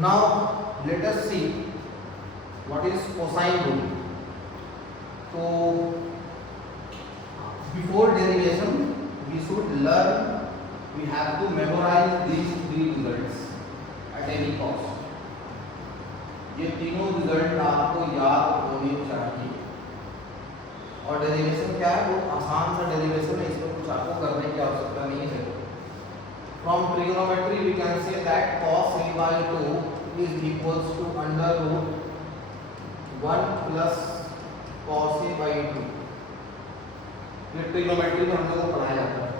Now let us see what is cosine rule. So before derivation we should learn, we have to memorize these three results at any cost. ये तीनों result आपको याद होने चाहिए। और derivation क्या है, वो आसान सा डेरिवेशन है, इसमें कुछ आपको करने की आवश्यकता नहीं है। From trigonometry we can say that cos a by 2 is equals to under root 1 plus cos a by 2। ये ट्रिग्नोमेट्री में हम लोगों को पढ़ाया जाता है।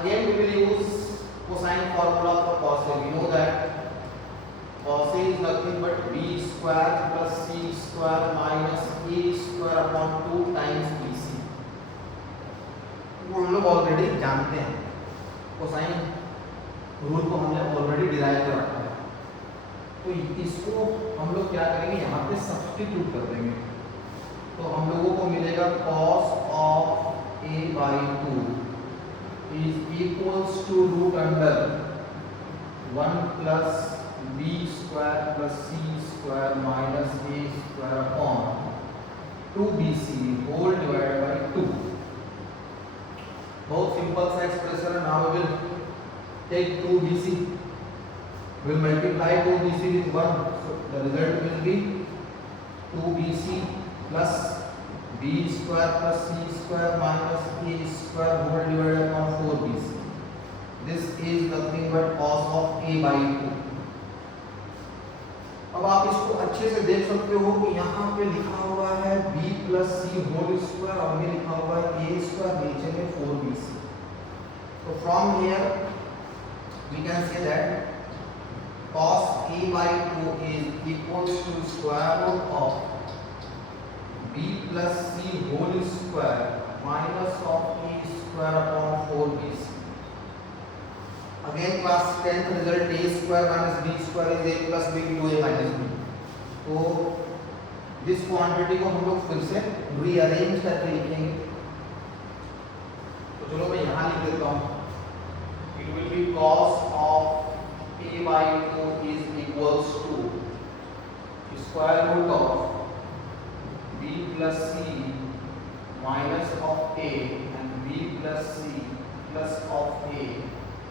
Again we will use cosine formula for cos a। We know that cos a is nothing but b square plus c square minus a square upon 2 times bc। वो हम लोग ऑलरेडी जानते हैं, कोसाइन रूल को हमने already derive कर रखा है। तो इसको हम लोग क्या करेंगे, यहाँ पे सब्स्टिट्यूट कर देंगे। तो हम लोगों को मिलेगा cos of a by 2 is equals to root under 1 plus b square plus c square minus a square upon 2bc whole divided by 2। बहुत सिंपल सा एक्सप्रेशन है। Now we will take 2bc, we'll multiply 2bc with 1, so the result will be 2bc plus b square plus c square minus a square whole divided upon 4bc। This is nothing but cos of a by 2। अब आप इसको अच्छे से देख सकते हो कि यहाँ पे लिखा हुआ है b प्लस सी होल स्क्वायर और ये लिखा हुआ है a स्क्वायर, नीचे में 4bc। तो from here we can say that cos a by 2 is equals to square root of b plus c whole square minus of a square upon 4bc। Again class 10th result a square minus b square is a plus b into a minus b। तो this quantity को हम लोग फिर से rearrange करके लिखेंगे। तो चलो मैं यहाँ लिख देता हूँ। It will be cos of a by 2 is equals to square root of b plus c minus of a and b plus c plus of a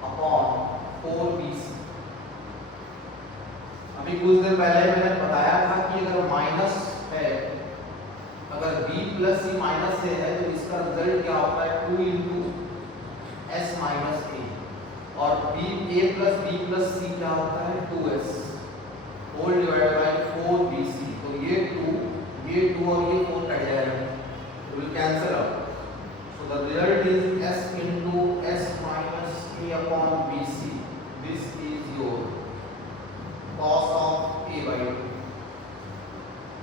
upon 4bc। अभी कुछ देर पहले मैंने बताया था कि अगर माइनस है, अगर b प्लस सी माइनस से है तो इसका रिजल्ट क्या होता है 2 इंटू s माइनस a, और a प्लस c क्या होता है 2s whole divided bye 4bc। तो ये 2 और ये 4 कट जाएगा, तो will cancel out. So the result is s into s minus a upon bc। This is your cos of a by 2।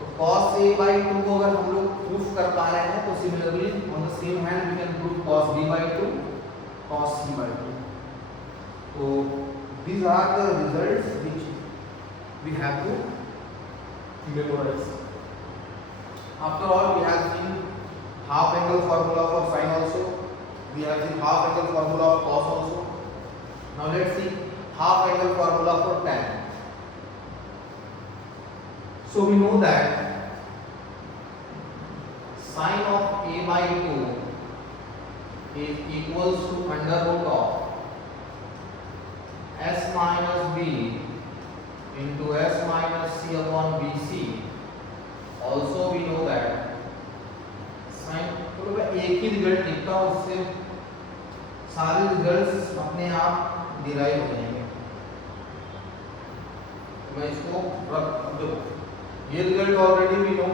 तो cos a by 2 को अगर हम लोग प्रूफ कर पा रहे हैं तो similarly on the same hand we can proof cos b by 2, cos c by 2। तो these are the results which we have to memorize। After all, we have seen half angle formula for sine also, we have seen half angle formula of cos also। Now let's see half angle formula for tan। So we know that sine of a by 2 is equals to under root of s minus b into s minus c upon bc। Also we know that sine, तो मैं एक ही result लिखता हूँ, उससे सारे results अपने आप derive हो जाएंगे। मैं इसको रख दो। ये result already we know.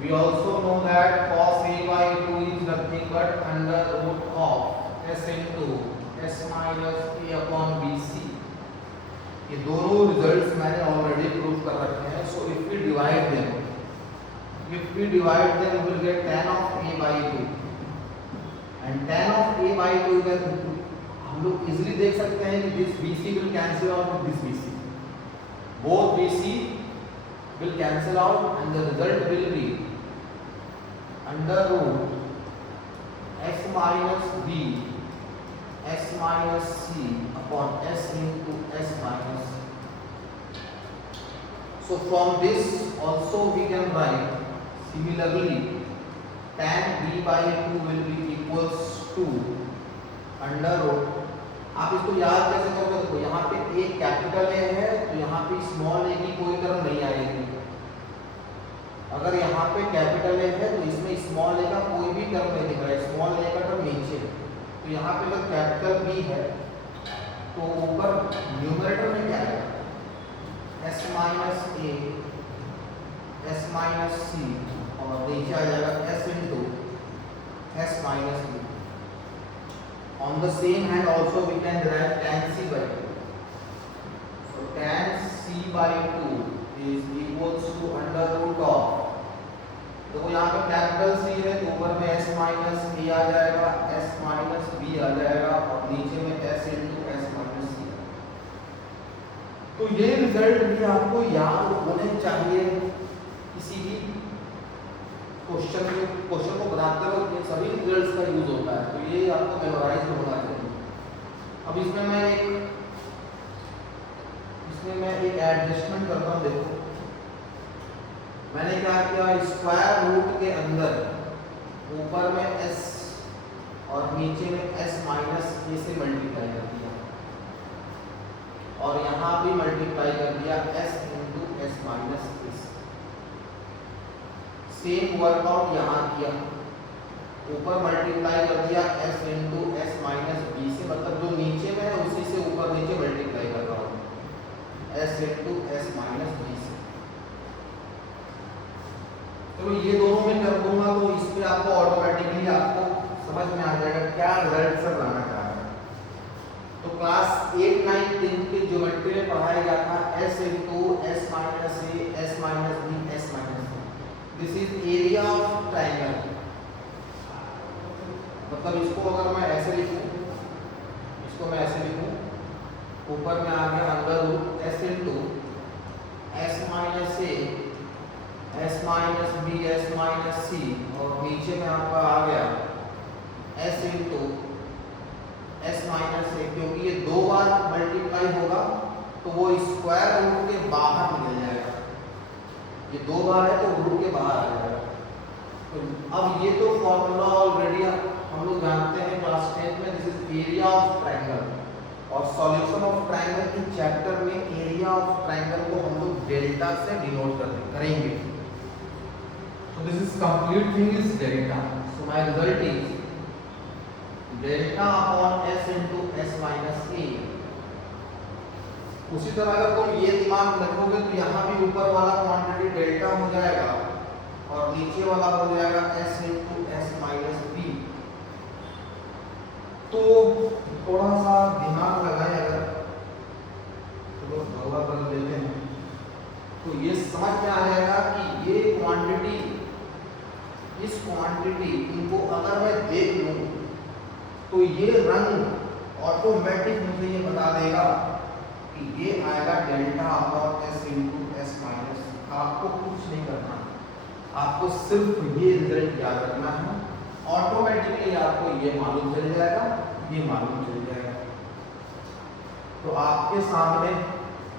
We also know that cos a by 2 is nothing but under root of s into s minus a upon bc। ये दोनों रिजल्ट्स मैंने ऑलरेडी प्रूव कर रखे हैं। So if we divide them, if we divide them we will get tan of a by 2 and tan of a by 2 का हम लोग easily देख सकते हैं कि this bc will cancel out with this bc, both bc will cancel out and the result will be under root s minus b s minus c upon s into s minus. So from this also we can write similarly tan b by 2 will be equals to under root. आप इसको याद कैसे करोगे? देखो यहाँ पे एक capital A है तो यहाँ पे स्मॉल ए की कोई टर्म नहीं आएगी. अगर यहाँ पे कैपिटल ए है तो इसमें स्मॉल ए का कोई भी टर्म नहीं दिख रहा है. स्मॉल ए का टर्म नीचे है. तो यहाँ पे अगर कैपिटल बी है तो ऊपर न्यूमरेटर में क्या है? s minus a s minus c और नीचे आ जाएगा s into s minus b. On the same hand also we can derive tan c by 2. So tan c by 2 is equals to under root of. देखो यहाँ पे capital C है तो ऊपर में s माइनस a आ जाएगा, s minus b आ जाएगा और नीचे में s into s minus c. तो ये रिजल्ट भी आपको याद होने चाहिए. किसी भी क्वेश्चन को बनाते वक्त ये सभी रिजल्ट्स का यूज होता है. तो ये आपको मेमोराइज होना चाहिए. अब इसमें मैं एक एडजस्टमेंट करता हूँ. देखो मैंने क्या किया, स्क्वायर रूट के अंदर ऊपर में s और नीचे में s माइनस a से मल्टीप्लाई कर दिया और यहाँ भी मल्टीप्लाई कर दिया s into s minus a. Same workout यहाँ किया, ऊपर मल्टीप्लाई कर दिया s into s minus b से, मतलब जो नीचे में है उसी से ऊपर नीचे मल्टीप्लाई कर रहा हूँ s into s minus b से. तो ये दोनों में कर दूंगा तो इस पे आपको ऑटोमेटिकली आपको समझ में आ जाएगा क्या रिजल्ट सर लाना चाह रहा है. तो क्लास 8, 9, 10 की ज्योमेट्री में पढ़ाया गया था s into s minus a s minus b s minus. This is area of triangle. मतलब इसको अगर मैं ऐसे लिखूं, इसको मैं ऐसे लिखूं, ऊपर में आ गया under root s into s minus a s minus b s minus c और नीचे में आपका आ गया s into s minus a. क्योंकि ये दो बार मल्टीप्लाई होगा तो वो स्क्वायर रूट के बाहर निकल जाएगा. ये दो बार है तो रूट के बाहर आ जाएगा. तो अब ये तो फॉर्मूला ऑलरेडी हम लोग जानते हैं क्लास 10 में. This is area of triangle और सॉल्यूशन ऑफ ट्राइंगल के चैप्टर में एरिया ऑफ ट्राइंगल को हम लोग डेल्टा से डिनोट करेंगे. So this is complete thing is delta. So my result is delta upon s into s minus a. उसी तरह अगर तुम ये दिमाग रखोगे तो यहाँ भी ऊपर वाला क्वांटिटी डेल्टा हो जाएगा और नीचे वाला हो जाएगा s into s minus b. तो थोड़ा सा दिमाग लगाएं अगर चलो थोड़ा कर लेते हैं तो ये समझ में आ जाएगा कि ये क्वांटिटी, इस क्वांटिटी इनको अगर मैं देख लूं तो ये रंग ऑटोमेटिक मुझे ये बता देगा कि ये आएगा delta upon s into s minus. आपको कुछ नहीं करना, आपको सिर्फ ये रिजल्ट याद रखना है. ऑटोमेटिकली आपको ये मालूम चल जाएगा, ये मालूम चल जाएगा. तो आपके सामने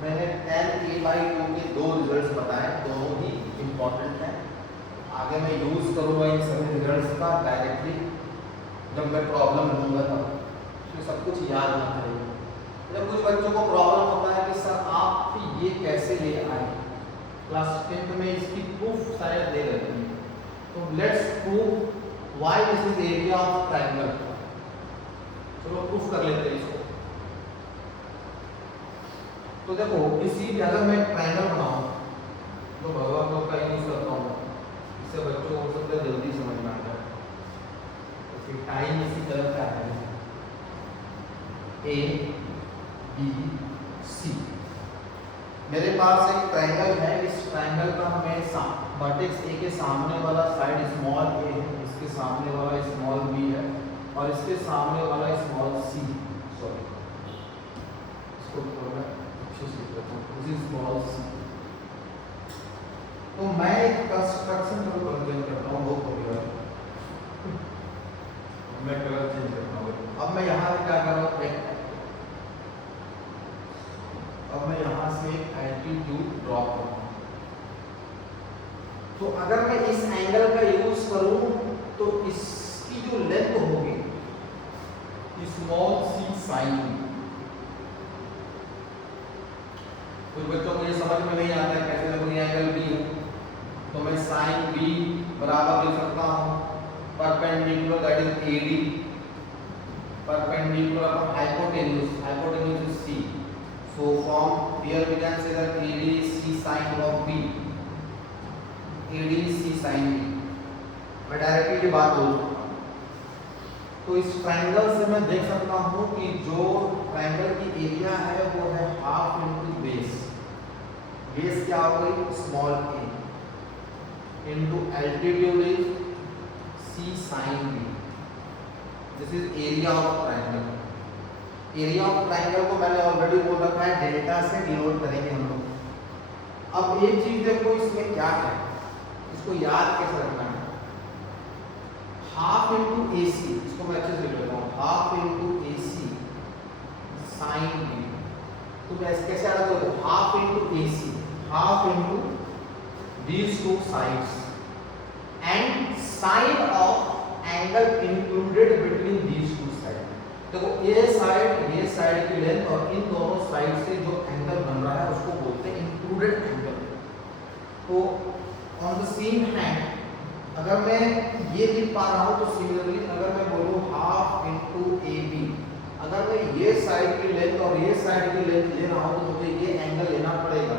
मैंने tan a by 2 के दो रिजल्ट्स बताए, दोनों ही इम्पोर्टेंट हैं. आगे मैं यूज करूँगा इन सभी रिजल्ट्स का डायरेक्टली जब मैं प्रॉब्लम लूँगा तब. तो सब कुछ याद ना करेंगे. जब कुछ बच्चों को प्रॉब्लम होता है कि सर आप ये कैसे ले आए, क्लास 10 में इसकी प्रूफ शायद दे रही है. तो let's prove why this is area of triangle. चलो प्रूफ कर लेते हैं इसको. तो देखो किसी भी अगर मैं ट्रायंगल बनाऊं तो भगवान लोग का यूज करता हूँ, इससे बच्चों को सबसे जल्दी समझ में आता है. तो फिर टाइम इसी तरह का है A B C. मेरे पास एक ट्रायंगल है. इस ट्रायंगल का हमें वर्टेक्स A के सामने वाला साइड स्मॉल a है, इसके सामने वाला स्मॉल b है और इसके सामने वाला स्मॉल c. सॉरी इसको थोड़ा अच्छे से लिखता हूँ. This is small c. तो मैं एक कंस्ट्रक्शन को कंटेन करता हूँ. बहुत बढ़िया, मैं कलर चेंज करता हूँ. अब मैं यहाँ से क्या कर रहा हूँ, अब मैं यहाँ से एल्टीट्यूड ड्रॉप करूँ। तो अगर मैं इस एंगल का यूज करूं तो इसकी जो लेंथ होगी स्मॉल सी साइन। कुछ बच्चों को ये समझ में नहीं आता है कैसे कोई एंगल बी है, तो मैं साइन बी बराबर लिख सकता हूं perpendicular that is AD perpendicular upon hypotenuse, hypotenuse is c, so from here we can say that AD is c sine of b, AD c sine b. मैं directly ये बात बोल सकता हूँ। तो इस ट्रायंगल से मैं देख सकता हूँ कि जो ट्रायंगल की एरिया है वो है हाफ इनटू बेस, बेस क्या हो गई small a into altitude is c sine b, this is area of triangle. Area of triangle को मैंने ऑलरेडी बोल रखा है डेल्टा से डिनोट करेंगे हम लोग। अब एक चीज देखो इसमें क्या है, इसको याद कैसे रखना है, हाफ इंटू ए सी, इसको मैं अच्छे से लिख लेता हूँ, half into a c sine b. तो मैं कैसे याद करूँ, half into a c, half into these two sides and sine of angle included between these two side. देखो ये साइड की लेंथ और इन दोनों साइड से जो एंगल बन रहा है उसको बोलते हैं इंक्लूडेड एंगल। तो ऑन द सेम हैंड अगर मैं ये लिख पा रहा हूँ तो सिमिलरली अगर मैं बोलूँ हाफ इंटू ए बी, अगर मैं ये साइड की लेंथ और ये साइड की लेंथ ले रहा हूँ तो मुझे ये एंगल लेना पड़ेगा,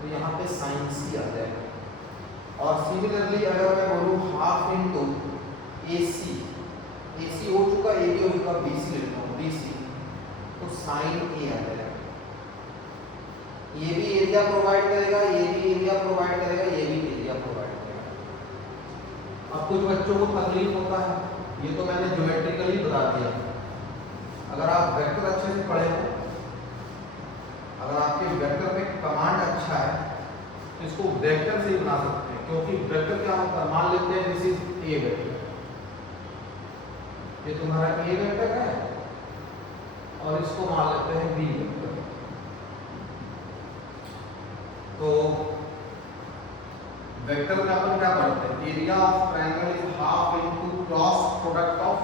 तो यहाँ पे साइन सी आ जाएगा। और सिमिलरली अगर मैं बोलूँ हाफ इंटू ए सी, ए सी हो चुका, ए बी हो चुका, बी सी लेता हूँ बी सी, तो साइन ए आ जाएगा। ये भी एरिया प्रोवाइड करेगा, ये भी एरिया प्रोवाइड करेगा, ये भी एरिया प्रोवाइड करेगा। अब कुछ बच्चों को तकलीफ होता है, ये तो मैंने ज्योमेट्रिकली बता दिया। अगर आप वेक्टर अच्छे से पढ़े हो, अगर आपके वेक्टर में कमांड अच्छा है तो इसको वेक्टर से ही बना सकते हैं, क्योंकि वेक्टर क्या होता है, मान लेते हैं दिस इज ए वेक्टर, ये तुम्हारा ए वेक्टर है और इसको मान लेते हैं बी वेक्टर। तो वेक्टर में अपन क्या करते हैं, area of triangle is half into cross product of,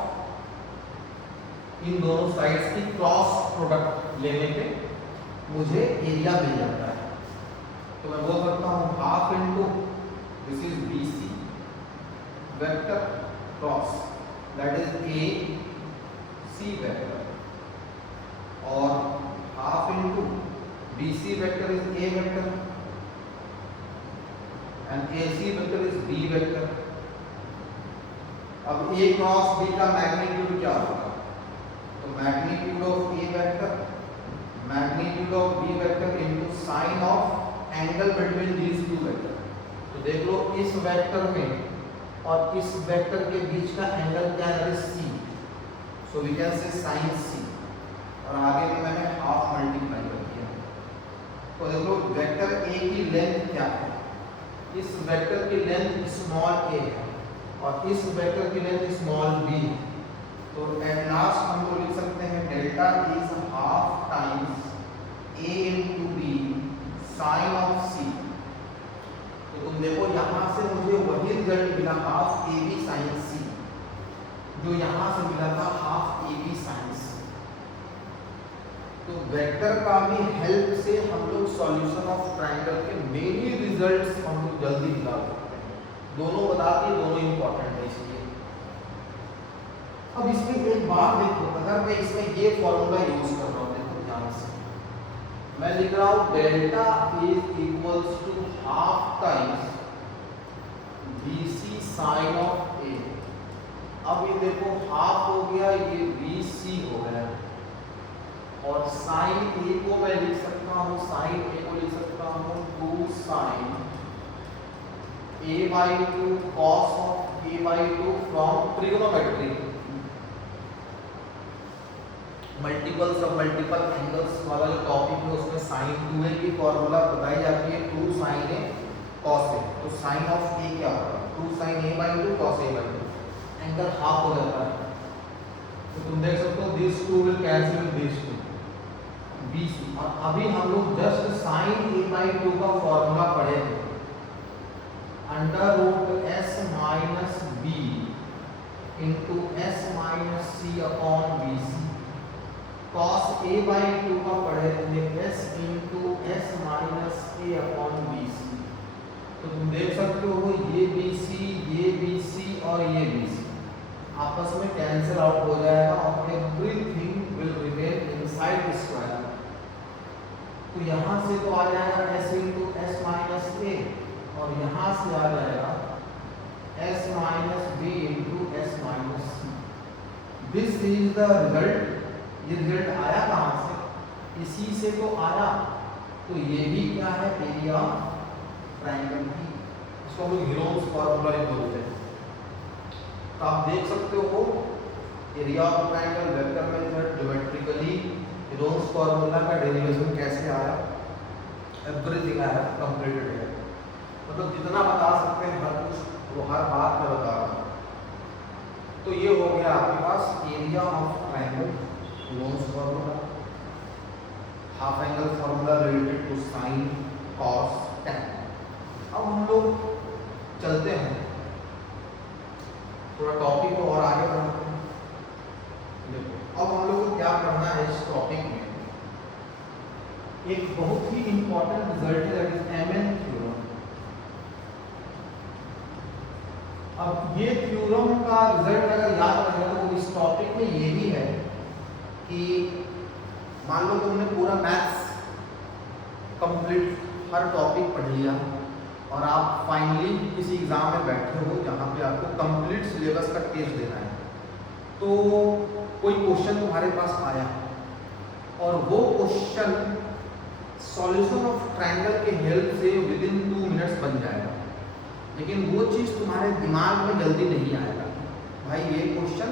इन दोनों साइड्स की क्रॉस प्रोडक्ट लेने पे मुझे एरिया मिल जाता है। तो मैं बोल सकता हूँ half into this is B C vector cross that is A C vector, और half into B C vector is A vector and AC vector is B vector। अब A क्रॉस B का मैग्नीट्यूड क्या होगा, तो magnitude of A vector magnitude of B vector into sine of angle between these two vector. तो देख लो इस vector में और इस वेक्टर के बीच का एंगल क्या है, C, so we can say sine C, और आगे में मैंने हाफ मल्टीप्लाई कर दिया। तो देखो वेक्टर A की लेंथ क्या है, इस वेक्टर की लेंथ स्मॉल a है और इस वेक्टर की लेंथ स्मॉल b है। तो एट लास्ट हम लोग लिख सकते हैं delta is half times a into b sine of c। तो तुम देखो यहाँ से मुझे वही रिजल्ट मिला half a b sine c, जो यहाँ से मिला था half a b sine c। तो वेक्टर का भी हेल्प से हम लोग सॉल्यूशन ऑफ ट्रायंगल के मेनी रिजल्ट्स हम लोग जल्दी निकाल सकते हैं। दोनों बता दिए, दोनों इंपॉर्टेंट है इसलिए। अब इसमें एक बात देखो, अगर मैं इसमें ये फॉर्मूला यूज कर रहा हूँ, देखो ध्यान से मैं लिख रहा हूँ delta is equals to half times BC sine of A। अब ये देखो हाफ हो गया, ये BC हो गया, और साइन ए को मैं लिख सकता हूँ, साइन ए को लिख सकता हूँ 2 sine a/2 cos of a/2 from trigonometry, multiple सब मल्टीपल एंगल्स वाला जो टॉपिक है उसमें साइन 2a की फॉर्मूला बताई जाती है 2 साइन a cos a। तो साइन ऑफ a क्या होगा, 2 sine a/2 cos a/2, angle half हो जाता है। तो तुम देख सकते हो this two will cancel this two, BC। और अभी हम लोग जस्ट sin a/2 का फॉर्मूला पढ़े थे, √s minus b into s minus c upon BC। cos a/2 का पढ़े थे s into s minus a upon BC। तो तुम देख सकते हो ये BC और ये BC आपस में कैंसिल आउट हो जाएगा और everything will remain inside square. तो यहाँ से तो आ जाएगा s into s minus a और यहाँ से आ जाएगा s minus b into s minus c। This is the result. ये रिजल्ट आया कहाँ से? इसी से तो आया। तो ये भी क्या है? एरिया ट्रायंगल की। इसको हम लोग हीरोन्स फॉर्मूला ही बोलते हैं। तो आप देख सकते हो area of triangle, vector method, geometrically Heron's formula का डेरिवेशन कैसे आया, एवरीथिंग आया, कंप्लीटेड है। मतलब जितना बता सकते हैं हर कुछ वो हर बात में बता रहा हूँ। तो ये हो गया आपके पास area of triangle, Heron's formula, half angle formula related to sine, cos, tan. अब हम लोग चलते हैं थोड़ा टॉपिक को और आगे बढ़ाते हैं। देखो अब हम लोग को क्या पढ़ना है इस टॉपिक में, एक बहुत ही इंपॉर्टेंट रिजल्ट है दैट इज एमएन थ्योरम। अब ये थ्योरम का रिजल्ट अगर याद रखना तो इस टॉपिक में ये भी है कि मान लो तुमने पूरा मैथ्स कंप्लीट हर टॉपिक पढ़ लिया और आप फाइनली किसी एग्जाम में बैठे हो जहाँ पे आपको कंप्लीट सिलेबस का टेस्ट देना है। तो कोई क्वेश्चन तुम्हारे पास आया और वो क्वेश्चन सॉल्यूशन ऑफ ट्रायंगल के हेल्प से विद इन 2 मिनट्स बन जाएगा, लेकिन वो चीज़ तुम्हारे दिमाग में जल्दी नहीं आएगा। भाई ये क्वेश्चन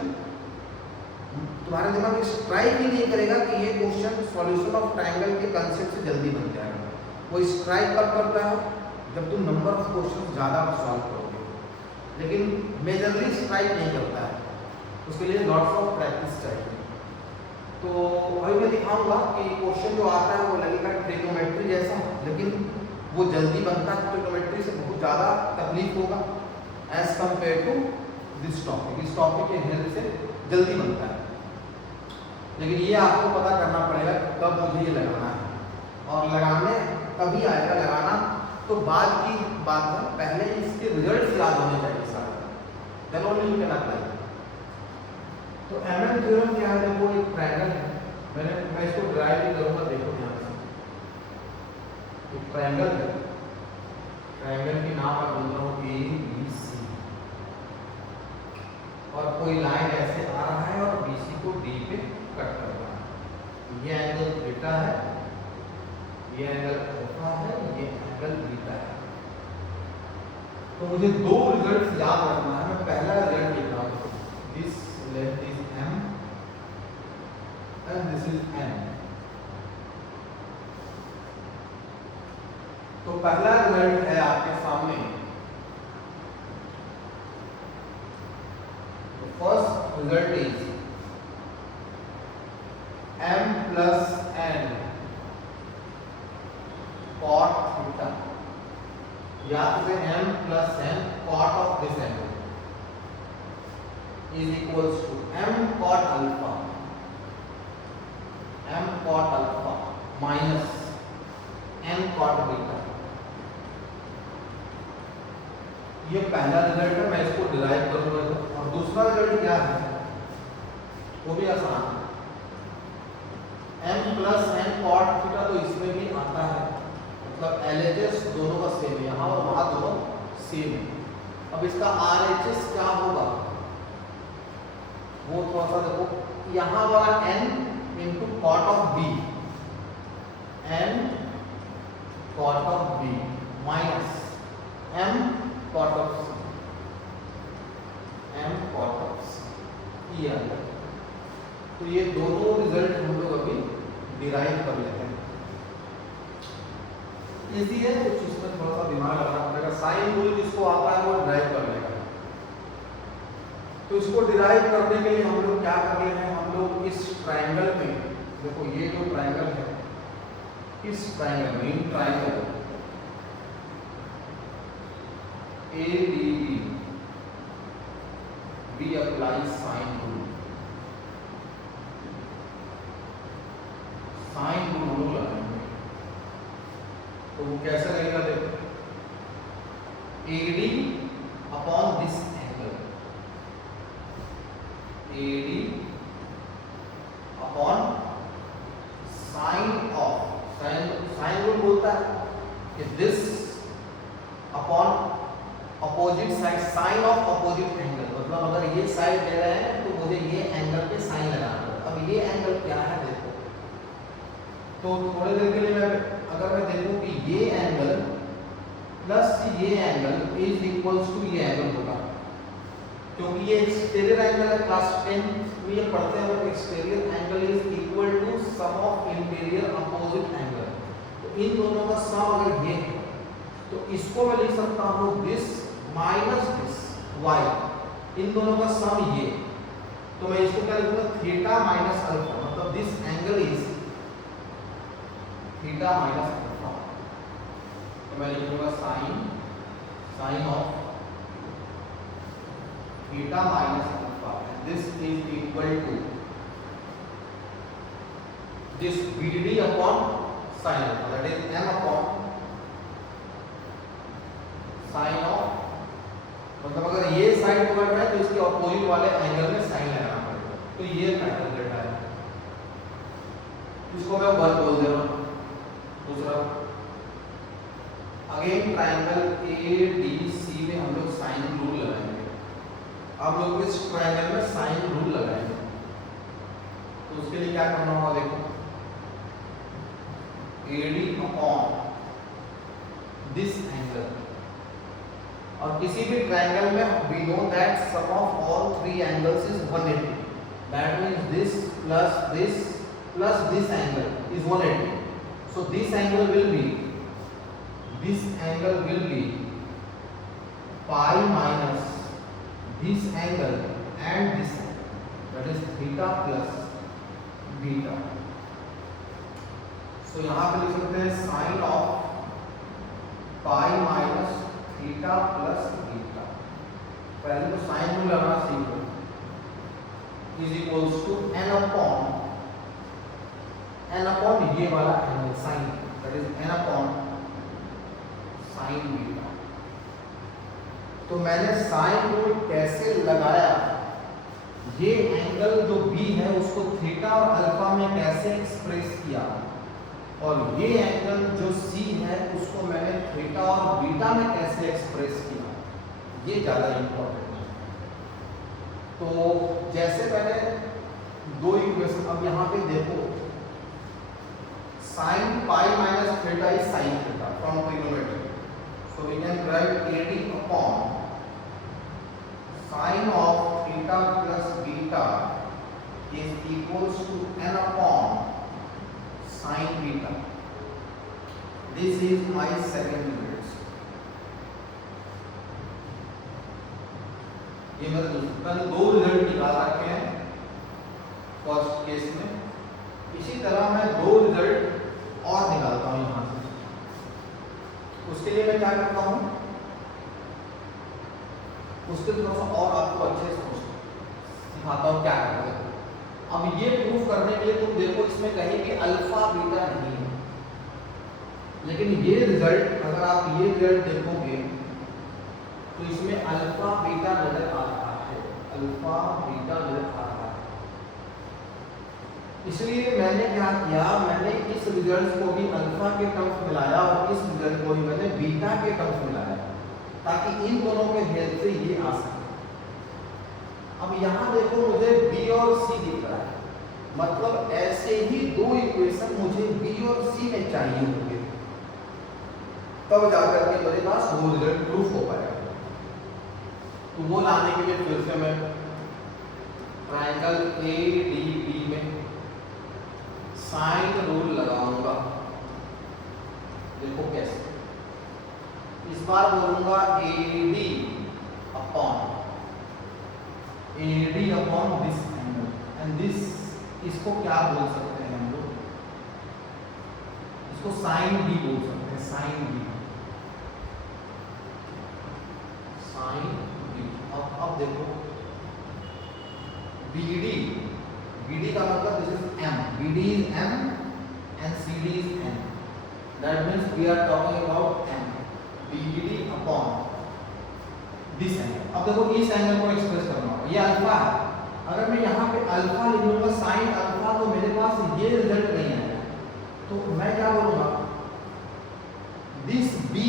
तुम्हारे दिमाग में स्ट्राइक ही नहीं करेगा कि ये क्वेश्चन सॉल्यूशन ऑफ ट्रायंगल के कंसेप्ट से जल्दी बन जाएगा। वो स्ट्राइक कब करता है? जब तुम नंबर ऑफ क्वेश्चन ज़्यादा सॉल्व करोगे, लेकिन मेजरली स्ट्राइक नहीं करता है, उसके लिए लॉट्स ऑफ प्रैक्टिस चाहिए। तो वही मैं दिखाऊंगा कि क्वेश्चन जो आता है वो लगेगा ट्रिग्नोमेट्री जैसा, लेकिन वो जल्दी बनता है। ट्रिग्नोमेट्री से बहुत ज़्यादा तकलीफ होगा as compare to this topic. इस टॉपिक के हेल्प से जल्दी बनता है, लेकिन ये आपको पता करना पड़ेगा कब मुझे ये लगाना है, और लगाने कभी आएगा लगाना तो बाद की बात है, पहले इसके रिजल्ट्स याद होने चाहिए सारे, then only you can apply. तो एमएन थ्योरम क्या है? वो एक ट्रायंगल है, मैं इसको ड्राइव भी करूंगा, देखो ध्यान से। एक ट्रायंगल है, ट्रायंगल की नाम मैं बोल रहा हूँ ABC, और कोई लाइन ऐसे आ रहा है और BC को D पे कट कर रहा है। ये एंगल थीटा है, ये एंगल अल्फा है, ये एंगल बीटा है। तो मुझे 2 रिजल्ट्स याद रखना है। मैं पहला रिजल्ट लिख रहा हूँ, this length is M and this is N। तो पहला रिजल्ट है आपके सामने, first result is M plus N cot theta, या तो M plus N cot of this angle is equals to M cot alpha, M cot alpha minus N cot beta। ये पहला result है, मैं इसको डिराइव करूंगा। और दूसरा रिजल्ट क्या है? वो भी आसान है, M plus N cot theta. तो इसमें भी आता है, मतलब LHS दोनों का सेम है, यहाँ और वहाँ दोनों सेम है। अब इसका RHS क्या होगा वो थोड़ा सा देखो, यहाँ वाला N into cot of B, N cot of B minus M cot of C, M cot of C, ये आ गया। तो ये दोनों रिजल्ट हम लोग अभी डिराइव कर लेते हैं। इजी है, कुछ इसमें थोड़ा सा दिमाग लगाना पड़ेगा। साइन रूल जिसको आता है वो डिराइव कर लेगा। तो इसको डिराइव करने के लिए हम लोग क्या कर रहे हैं, हम लोग इस ट्रायंगल में देखो, ये जो ट्रायंगल है, इस ट्रायंगल में, in triangle ADB we apply sine rule. Sine rule लगाएंगे तो वो कैसा रहेगा, देखो AD upon this angle, AD upon sine of, sine rule बोलता है कि this upon opposite side, sine of opposite angle, मतलब अगर ये साइड ले रहे हैं तो मुझे ये एंगल पे साइन लगाना होगा। अब ये एंगल क्या है देखो, तो थोड़ी देर के लिए मैं अगर मैं देखूं कि ये एंगल प्लस ये एंगल इज इक्वल्स टू ये एंगल होगा, क्योंकि ये एक्सटीरियर एंगल है, क्लास 10 में ये पढ़ते हैं, exterior angle is equal to sum of interior opposite angle. तो इन दोनों का सम अगर ये है तो इसको मैं लिख सकता हूं दिस माइनस दिस y, इन दोनों का सम ये, तो मैं इसको क्या लिखूंगा, थीटा माइनस अल्फा, मतलब this angle is theta minus alpha, तो मैं लिखूंगा sine of theta minus alpha, this is equal to this BD upon sine alpha, that is m upon sine of, मतलब अगर ये साइड पकड़ रहा है तो इसके ऑपोजिट वाले एंगल में साइन लगाना पड़ेगा, तो ये पैटर्न डेटा है, इसको मैं 1 बोल दे रहा हूं। दूसरा अगेन ट्रायंगल ADC में हम लोग साइन रूल लगाएंगे, आप लोग इस ट्रायंगल में साइन रूल लगाएंगे, तो उसके लिए क्या करना होगा, देखो AD अपॉन दिस एंगल, और किसी भी ट्रायंगल में we know that sum of all three angles is 180, that means this plus this angle is 180, so this angle will be pi minus this angle and this angle, that is theta plus beta, so यहाँ पे लिख सकते हैं sin of pi minus theta plus beta, पहले तो sine rule लगाना सीखो, is equals to n upon ये वाला angle sine, that is n upon sine beta. तो मैंने साइन रूल कैसे लगाया, ये एंगल जो B है उसको थीटा और अल्फा में कैसे एक्सप्रेस किया, और ये एंगल जो C है उसको मैंने थीटा और बीटा में कैसे एक्सप्रेस किया, ये ज्यादा इंपॉर्टेंट है। तो जैसे मैंने दो इक्वेशन, अब यहाँ पे देखो sine pi minus theta is sine theta from trigonometry, so we can write AD upon sine of theta plus beta is equals to n upon sin beta. This is my second result. ये मेरे मैंने दो result निकाल रखे हैं first case में, इसी तरह मैं दो रिजल्ट और निकालता हूँ यहाँ से। उसके लिए मैं क्या करता हूँ, उसके थोड़ा सा और आपको अच्छे से सिखाता हूँ क्या करना है। अब ये प्रूफ करने के लिए तुम देखो इसमें कहीं भी अल्फा बीटा नहीं है, लेकिन ये रिजल्ट अगर आप ये रिजल्ट देखोगे तो इसमें अल्फा बीटा नजर आ रहा है, अल्फा बीटा नजर आ रहा है। इसलिए मैंने क्या किया, मैंने इस रिजल्ट को भी अल्फा के टर्म्स मिलाया और इस रिजल्ट को भी मैंने बीटा के टर्म्स मिलाया, ताकि इन दोनों के हेल्प से ये आ सके। अब यहाँ देखो मुझे B और C दिख रहा है, मतलब ऐसे ही दो इक्वेशन मुझे B और C में चाहिए होंगे, तब जाकर के मेरे पास दो रिजल्ट प्रूफ हो पाएगा। तो वो लाने के लिए फिर से मैं ट्रायंगल ADB में साइन रूल लगाऊंगा। देखो कैसे, इस बार बोलूंगा AD upon this angle and this इसको क्या बोल सकते हैं हम लोग? इसको साइन बी बोल सकते हैं, साइन बी, साइन बी। अब देखो BD, BD का मतलब this is M, BD is M and CD is N, that means we are talking about M, BD upon this angle. अब देखो इस एंगल को एक्सप्रेस करना होगा, ये अल्फा है, अगर मैं यहाँ पे अल्फा लिख लूंगा साइन अल्फा तो मेरे पास ये रिजल्ट नहीं आएगा, तो मैं क्या बोलूंगा दिस बी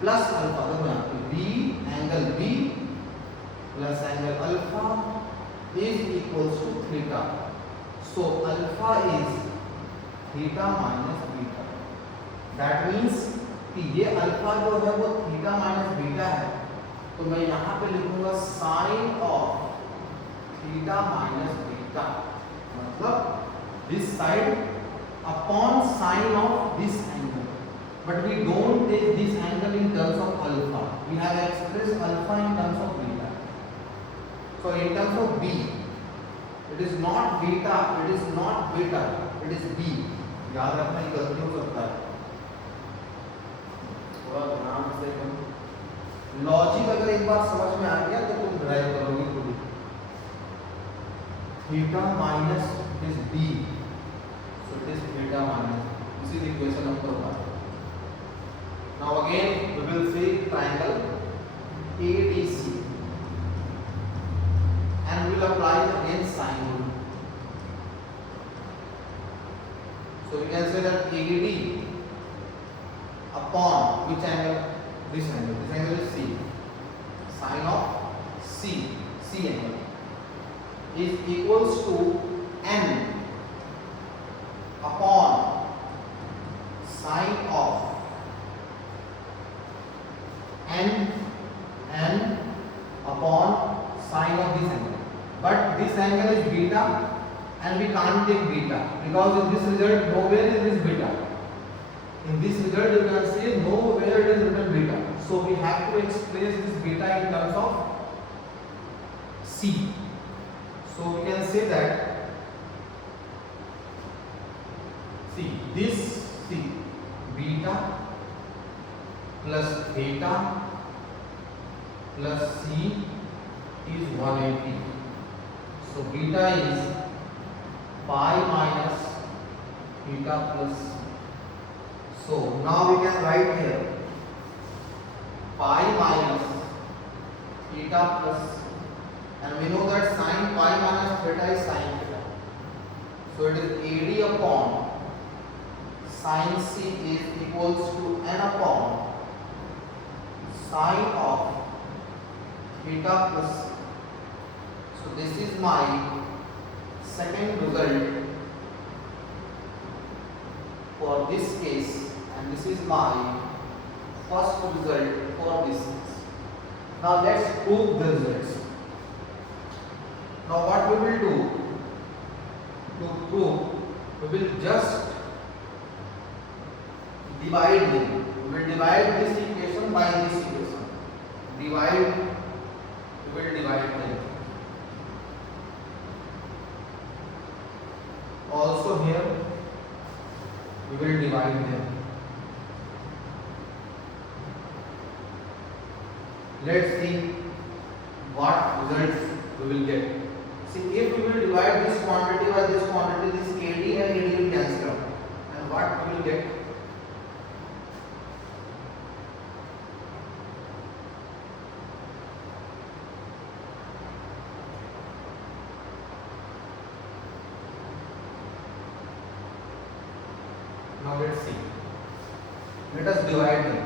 प्लस अल्फा, देखो यहाँ पे b angle b plus angle alpha is equals to theta, so alpha is theta minus beta, that means कि ये अल्फा जो है वो थीटा माइनस बीटा है, तो मैं यहाँ पे लिखूंगा sine of theta minus beta, मतलब this side upon sine of this angle, but we don't take this angle in terms of alpha, we have expressed alpha in terms of beta, so in terms of B it is not beta, it is not beta, it is B, याद रखना ये गलती हो सकता है, थोड़ा ध्यान से लॉजिक अगर एक बार समझ में आ गया तो तुम ड्राइव करोगे खुद ही। Theta minus is B, so it is theta minus, this is equation number 1. Now again we will see triangle ADC and we will apply again sine rule. So we can say that AD upon which angle? This angle. This angle is C. Sine of C angle is equals to N upon sine of N upon sine of this angle. But this angle is beta and we can't take beta because in this result nowhere is this beta. In this result you can see nowhere it is written beta. So we have to express this beta in terms of C. So we can say that this beta plus theta plus C is 180. So beta is pi minus theta plus. So now we can write here pi minus theta plus, and we know that sin pi minus theta is sin theta. So it is AD upon sin C is equals to N upon sin of theta plus. So this is my second result for this case, and this is my first result for this case. Now let's prove the results. Now what we will do to prove, we will just divide them. We will divide this equation by this equation. Divide, we will divide them. Also here we will divide them. Let's see what results we will get. See, if we will divide this quantity by this quantity, this AD and AD will cancel out, and what we will get? Now let's see. Let us divide them.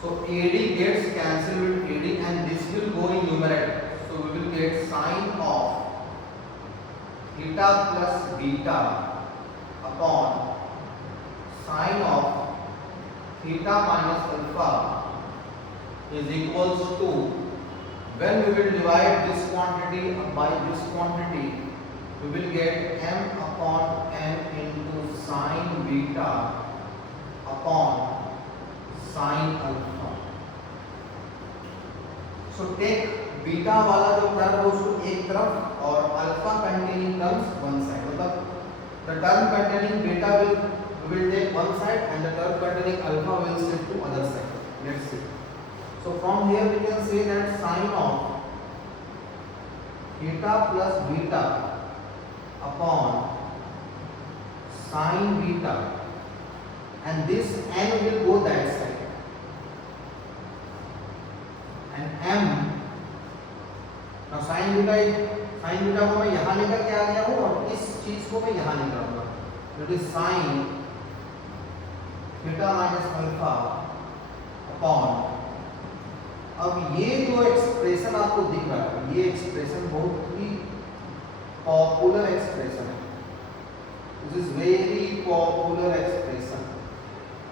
So AD gets cancelled with AD and this will go in numerator. So we will get sine of theta plus beta upon sine of theta minus alpha is equals to, when we will divide this quantity by this quantity, we will get m upon n into sine beta upon sine alpha. So take beta वाला जो term उसको एक तरफ और alpha containing terms one side. मतलब the term containing beta will take one side and the term containing alpha will shift to other side. Let's see. So from here we can say that sine of theta plus beta upon sine beta, and this n will go that side, and m, now sine beta को मैं यहाँ लेकर के आ गया हूँ और इस चीज को मैं यहाँ लेकर आऊंगा, तो it is sine theta minus alpha upon, अब ये जो एक्सप्रेशन आपको दिख रहा है, ये एक्सप्रेशन बहुत ही पॉपुलर एक्सप्रेशन है, this is very popular expression,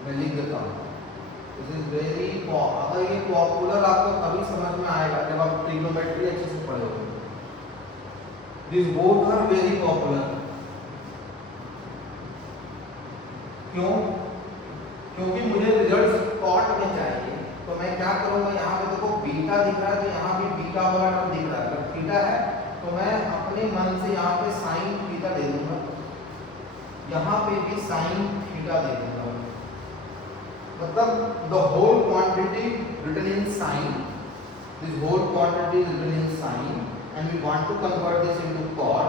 मैं लिख देता हूँ, दिस इज वेरी, अगर ये पॉपुलर आपको तभी समझ में आएगा जब आप ट्रिग्नोमेट्री अच्छे से पढ़ोगे, this both are very popular, क्यों? क्योंकि मुझे रिजल्ट कॉट में चाहिए, तो मैं क्या करूंगा, यहाँ पे देखो बीटा दिख रहा है तो यहाँ भी बीटा वाला टर्म दिख रहा है, अगर थीटा है तो मैं अपने मन से यहाँ पे साइन थीटा दे दूंगा, यहाँ पे भी साइन थीटा दे दूंगा, मतलब the whole quantity written in sine, this whole quantity is written in sine and we want to convert this into cot,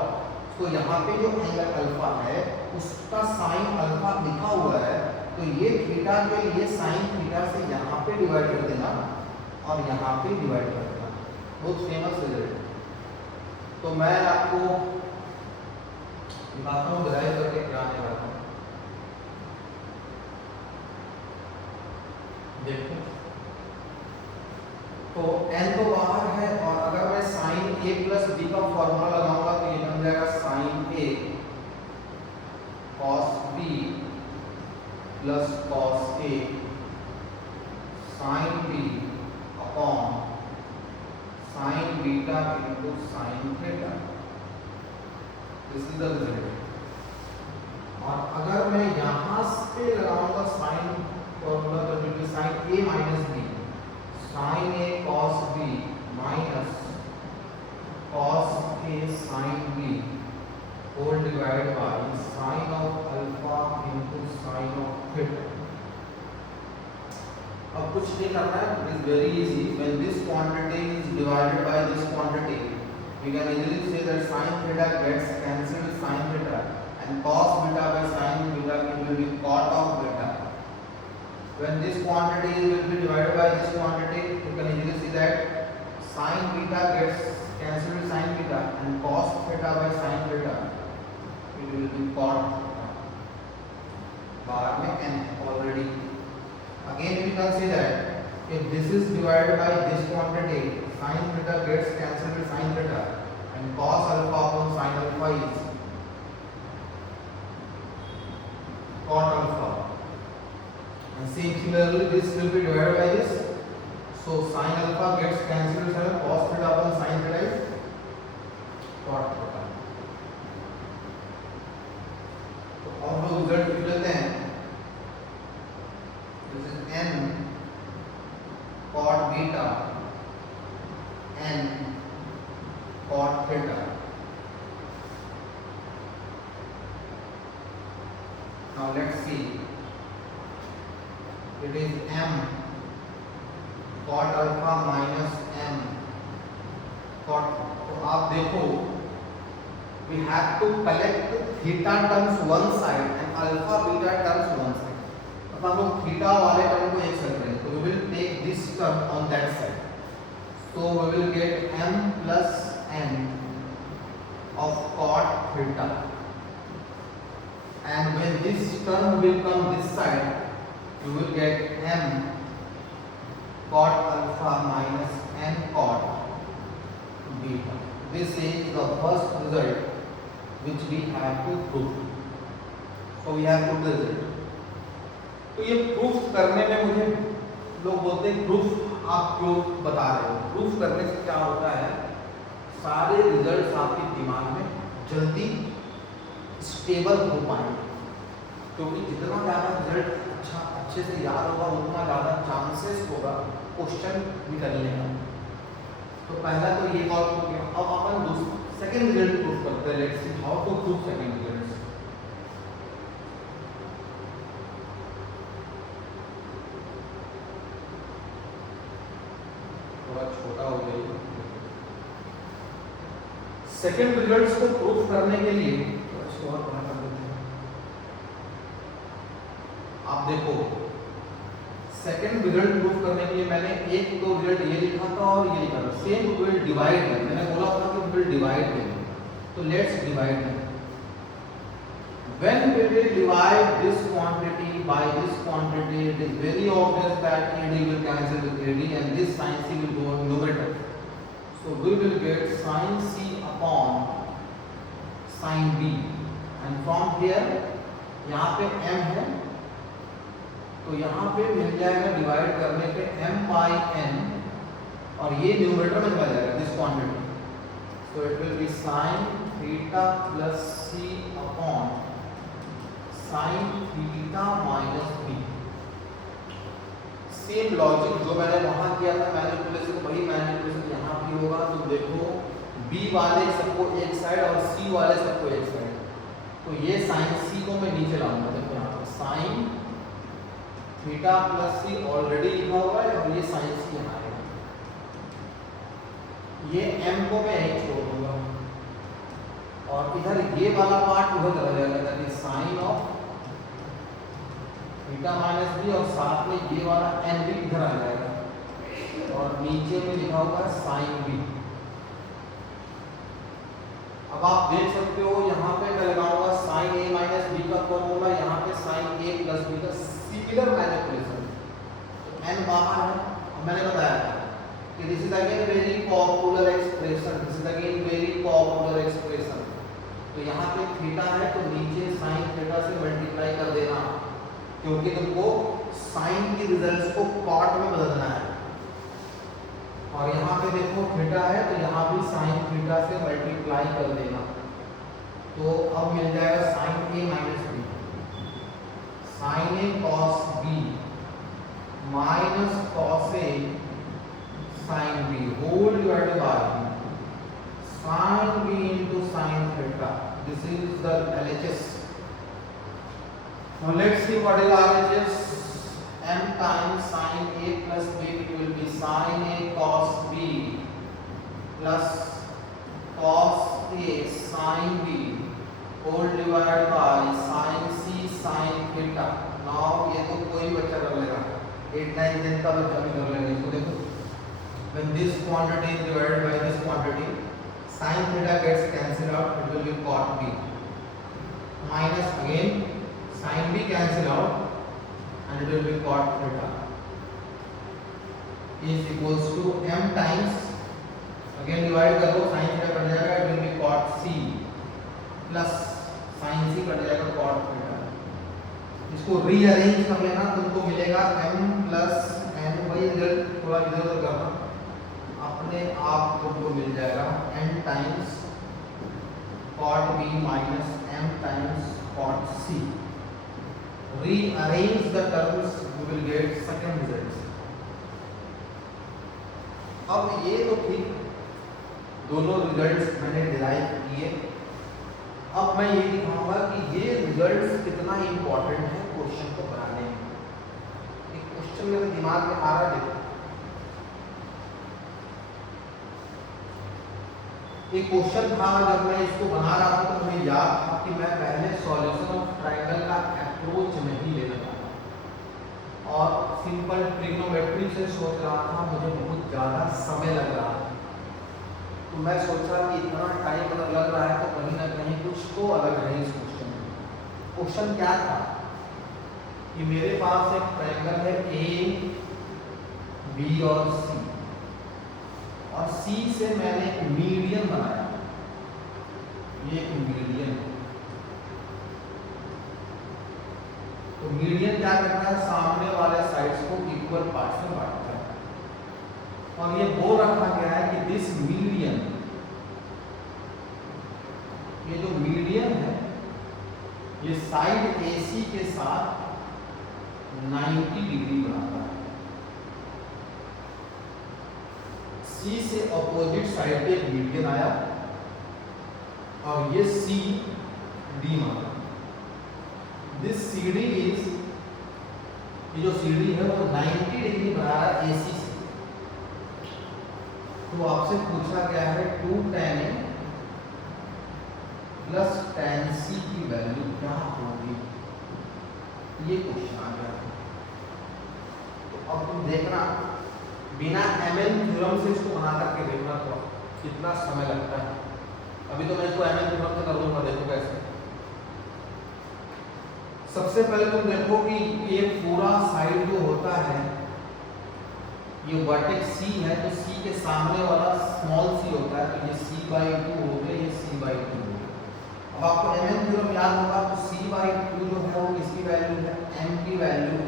तो यहाँ पे जो एंगल अल्फा है उसका साइन अल्फा लिखा हुआ है, तो ये थीटा के लिए साइन थीटा से यहाँ पे डिवाइड कर देना और यहाँ पे डिवाइड कर देना, बहुत फेमस रिजल्ट। तो मैं आपको दिखाता हूँ डिराइव करके क्या आने वाला है, देखो तो n तो बाहर है और अगर मैं साइन a प्लस b का फॉर्मूला लगाऊंगा तो ये बन जाएगा sine a cos b plus cos a sine b upon sine beta into sine theta, this is the result. और अगर मैं यहाँ पे लगाऊंगा साइन फॉर्मूला तो will be sine a minus b, sine a cos b minus cos a sin b whole divide by sine of alpha into sine of theta. अब कुछ नहीं करना है, it is very easy, when this quantity is divided by this quantity we can easily say that sin theta gets cancelled with sin theta and cos beta by sin beta will be cot of beta. When this quantity will be divided by this quantity, you can easily see that sin beta gets cancelled with sin beta and cos theta by sin theta, it will be cot bar में n already. Again we can see that if this is divided by this quantity, sin theta gets cancelled with sin theta and cos alpha upon sin alpha is cot alpha. And similarly this will be divided by this, so sin alpha gets cancelled with cos theta upon sin theta is cot theta. तो अब लोग result लिख लेते हैं, this is n cot beta n cot theta. Now let's see, it is m cot alpha minus m cot, तो आप देखो we have to collect theta terms one side and alpha beta terms one side, अब हम लोग theta वाले term को एक side करेंगे, तो we will take this term on that side, so we will get m plus n of cot theta, and when this term will come this side you will get m cot alpha minus n cot beta. This is the first result which we have to prove, so we have proved the result. तो ये proof करने में मुझे लोग बोलते हैं proof आप क्यों बता रहे हो, प्रूफ करने से क्या होता है, सारे रिजल्ट्स आपके दिमाग में जल्दी स्टेबल हो पाएंगे, क्योंकि जितना ज़्यादा रिजल्ट अच्छे से याद होगा उतना ज़्यादा चांसेस होगा क्वेश्चन निकलने का। तो पहला तो ये कॉल हो गया, अब अपन सेकंड रिजल्ट प्रूफ करते हैं. Let's see how to prove second results. थोड़ा छोटा हो गया. सेकंड रिजल्ट्स को प्रूफ करने के लिए इसको और बड़ा कर देते हैं. आप देखो, सेकंड रिजल्ट प्रूफ करने के लिए मैंने एक तो रिजल्ट ये लिखा था और ये लिखा था. सेम विल डिवाइड है. मैंने बोला था कि विल डिवाइड है. तो लेट्स डिवाइड है. When we will divide this quantity by this quantity, it is very obvious that AD will cancel with AD and this sin C will go numerator. So we will get sin C upon sin B and from here यहाँ पे m है तो यहाँ पे मिल जाएगा divide करने पे m by n और ये न्यूमरेटर में चला जाएगा this quantity. So it will be sin theta plus C upon sin theta minus b. Same logic जो मैंने वहां किया था मैनिपुलेशन, वही मैनिपुलेशन यहाँ भी होगा. तो देखो b वाले सबको एक साइड और c वाले सबको एक साइड. तो ये sin c को मैं नीचे लाऊंगा. देखो यहाँ पर sin theta plus c already लिखा हुआ है और ये sin c यहाँ है. ये m को मैं यहीं छोड़ दूंगा और इधर ये वाला पार्ट उधर चला जाएगा ताकि sine of theta minus b और साथ में ये वाला n भी इधर आ जाएगा और नीचे में लिखा हुआ है साइन बी. अब आप देख सकते हो यहाँ पे मैं लगाऊंगा साइन a माइनस बी का फॉर्मूला, यहाँ पे साइन a प्लस बी का सिमिलर मैनिपुलेशन. तो n बाहर है और मैंने बताया कि this is again very popular expression. This is again very popular expression. तो यहाँ पे थीटा है तो नीचे साइन थीटा से मल्टीप्लाई कर देना क्योंकि तुमको साइन की रिजल्ट्स को कॉट में बदलना है. और यहाँ पे देखो थीटा है तो यहाँ भी साइन थीटा से मल्टीप्लाई कर देना. तो अब मिल जाएगा sine a minus b. Sine a cos b minus cos a sine b whole divided by sin b into sin theta. This is the LHS. Now let's see what is RHS. M times sin a plus b, it will be sin a cos b plus cos a sin b whole divided by sin c sin theta. Now ये तो कोई बच्चा कर लेगा, 8-9 दिन का बच्चा भी कर लेगा. इसको देखो, when this quantity is divided by this quantity, sin theta gets cancelled out, it will be cot b minus again sin b cancel out and it will be cot theta is equals to m times again divide करो sin theta cut जाएगा, it will be cot c plus sin c cut जाएगा cot theta. इसको rearrange कर लेना, तुमको मिलेगा m plus n. वही इधर थोड़ा इधर उधर करना, अपने आप तुमको मिल जाएगा n times cot b minus m times cot c. Rearrange the terms, you will get second results. अब ये तो ठीक, दोनों रिजल्ट्स मैंने डिराइव किए. अब मैं ये दिखाऊंगा कि ये रिजल्ट्स कितना इंपॉर्टेंट है क्वेश्चन को बनाने में. एक क्वेश्चन मेरे दिमाग में आ रहा है. एक क्वेश्चन था, जब मैं इसको बना रहा था तो मुझे याद था कि मैं पहले सॉल्यूशन ऑफ ट्रायंगल का अप्रोच नहीं लेना था और सिंपल ट्रिग्नोमेट्री से सोच रहा था. मुझे बहुत ज़्यादा समय लग रहा था तो मैं सोचा कि इतना टाइम अगर लग रहा है तो कहीं ना कहीं कुछ तो अलग है इस क्वेश्चन में. क्वेश्चन क्या था कि मेरे पास एक ट्रायंगल है ए बी और सी और C से मैंने एक मीडियन बनाया. ये एक मीडियन है. तो मीडियन क्या करता है, सामने वाले साइड्स को इक्वल पार्ट्स में बांटता है. और ये वो रखा गया है कि दिस मीडियन, ये जो मीडियन है ये साइड AC के साथ 90 डिग्री बनाता है. C से अपोजिट साइड पे एक मीडियन आया और ये सी डी माना। दिस सी डी इज, ये जो सी डी है वो 90 डिग्री बना रहा है AC से। तो आपसे पूछा गया है 2 tan A plus tan C की वैल्यू क्या होगी, ये क्वेश्चन आ गया। तो अब तुम देखना, बिना ML थ्योरम से इसको बना करके देखना तो कितना समय लगता है। अभी तो मैं इसको ML थ्योरम से कर दूंगा, देखो कैसे। सबसे पहले तुम देखो कि ये पूरा साइड जो होता है, ये वर्टेक्स C है, तो C के सामने वाला स्मॉल c होता है, तो ये c/2 हो गया, ये c/2 हो गया। अब आपको ML थ्योरम याद होगा, तो c/2 जो है वो किसकी वैल्यू है, m की वैल्यू है,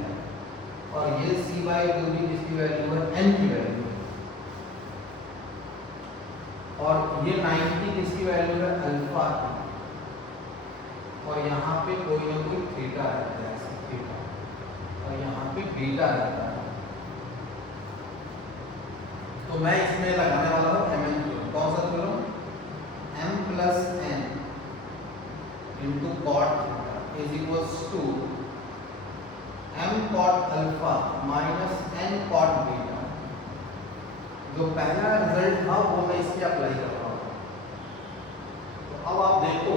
और ये c/2 भी किसकी वैल्यू है, n की वैल्यू है। और ये 90 किसकी वैल्यू है, अल्फा की, और यहाँ पे कोई ना कोई थीटा रहता है, थीटा, और यहाँ पे बीटा रहता है। तो मैं इसमें लगाने वाला हूँ ML थ्योरम। कौन सा theorem, m plus n into cot is equals to m cot alpha minus n cot beta. जो पहला रिजल्ट था वो मैं इसके अप्लाई कर रहा हूँ। तो अब आप देखो,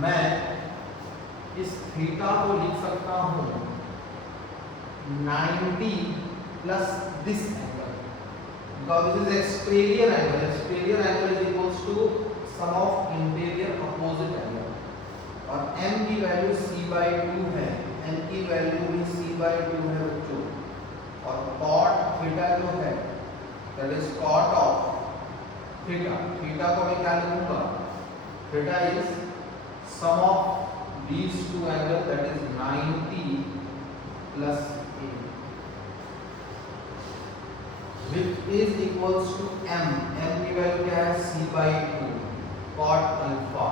मैं इस थीटा को लिख सकता हूँ 90 plus this angle, because this is exterior angle. Exterior angle is equals to sum of interior opposite angle, और m की वैल्यू c/2 है, n की वैल्यू भी c/2 है बच्चों, और cot थीटा जो है that is cot of theta, theta को मैं क्या लिखूंगा, theta is sum of these two angles, that is 90 plus a, which is equals to m की वैल्यू क्या है, c/2 cot अल्फा,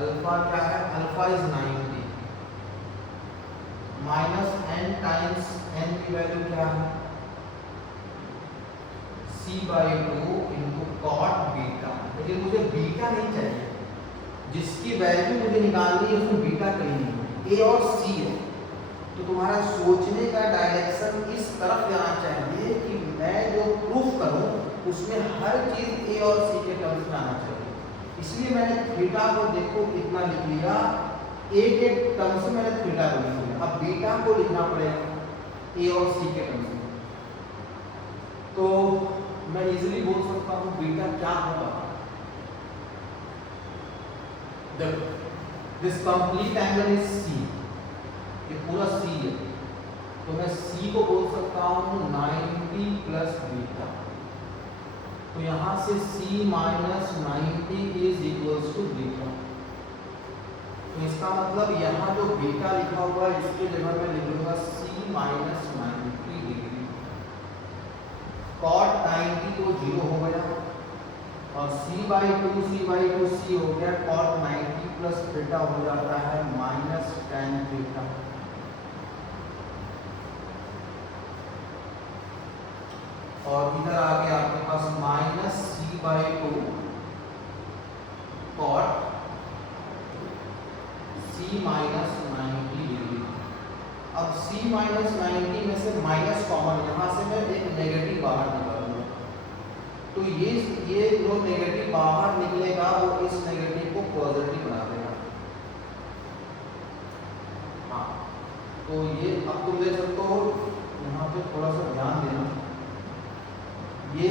अल्फा क्या है, alpha is 90 minus n times n की वैल्यू क्या है, c/2 इनटू cot बीटा। लेकिन मुझे बीटा नहीं चाहिए, जिसकी वैल्यू मुझे निकालनी है उसमें बीटा कहीं नहीं, a और c है। तो तुम्हारा सोचने का डायरेक्शन इस तरफ जाना चाहिए कि मैं जो प्रूफ करूं उसमें हर चीज a और c के टर्म्स में आना चाहिए। इसलिए मैंने थीटा को देखो इतना लिख लिया, a के टर्म्स में मैंने थीटा को लिख लिया, अब बीटा को लिखना पड़ेगा a और c के टर्म्स में। तो मैं इजीली बोल सकता हूं बीटा क्या होगा। This complete angle is c, ये पूरा c है, तो मैं c को बोल सकता हूँ 90 प्लस बीटा। तो यहाँ से c minus 90 is equals to beta. तो इसका मतलब यहाँ जो बीटा लिखा हुआ है इसके जगह में लिख लूंगा c माइनस 90 डिग्री। कॉट 90 तो 0 हो गया, और c/2 c हो गया, कॉट 90 प्लस थीटा हो जाता है माइनस tan थीटा। और इधर आगे आपके पास minus c/2 cot c minus 90 degree. अब c माइनस 90 में से माइनस कॉमन, यहाँ से मैं एक नेगेटिव बाहर निकालूंगा, तो ये जो नेगेटिव बाहर निकलेगा वो इस नेगेटिव को पॉजिटिव बना देगा। हाँ, तो ये अब तुम देख सकते हो, यहाँ पे थोड़ा सा ध्यान देना, ये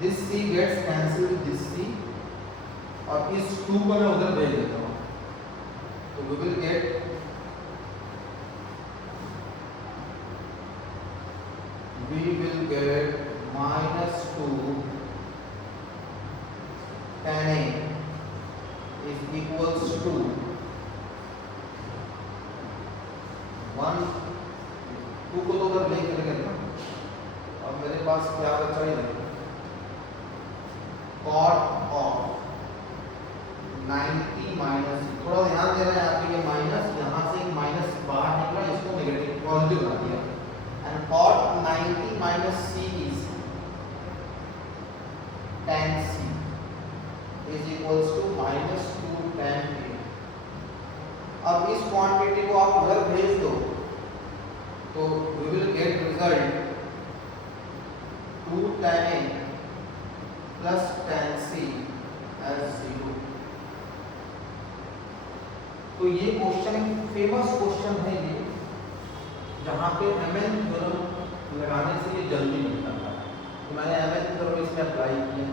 this c gets cancel with this c, और इस 2 को मैं उधर भेज देता हूँ, तो we will get minus 2 tan A is equals to 1, 2 को तो उधर ले चले गए। अब मेरे पास क्या बचा है, कॉट ऑफ 90 माइनस, थोड़ा ध्यान देना है आपको, ये माइनस यहाँ से एक माइनस बाहर निकला, इसको नेगेटिव पॉजिटिव बना दिया, and cot 90 minus c is tan c is equals to -2 tan a। अब इस क्वांटिटी को आप अगर भेज दो तो we will get result 2 tan a plus tan c as 0। तो ये क्वेश्चन एक फेमस क्वेश्चन है ये, जहाँ पे mn थ्योरम लगाने से ये जल्दी मिलता है। तो मैंने mn थ्योरम इसमें अप्लाई किया।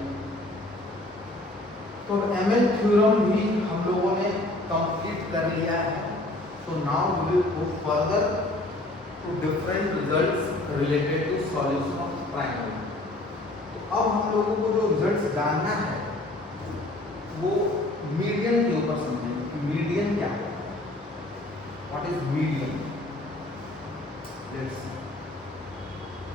तो mn थ्योरम भी हम लोगों ने कंप्लीट कर लिया है। तो now we will go further to different results related to solution of triangle. तो अब हम लोगों को जो रिजल्ट्स जानना है वो मीडियन के ऊपर समझेंगे कि मीडियन क्या है, what is median. Let's see.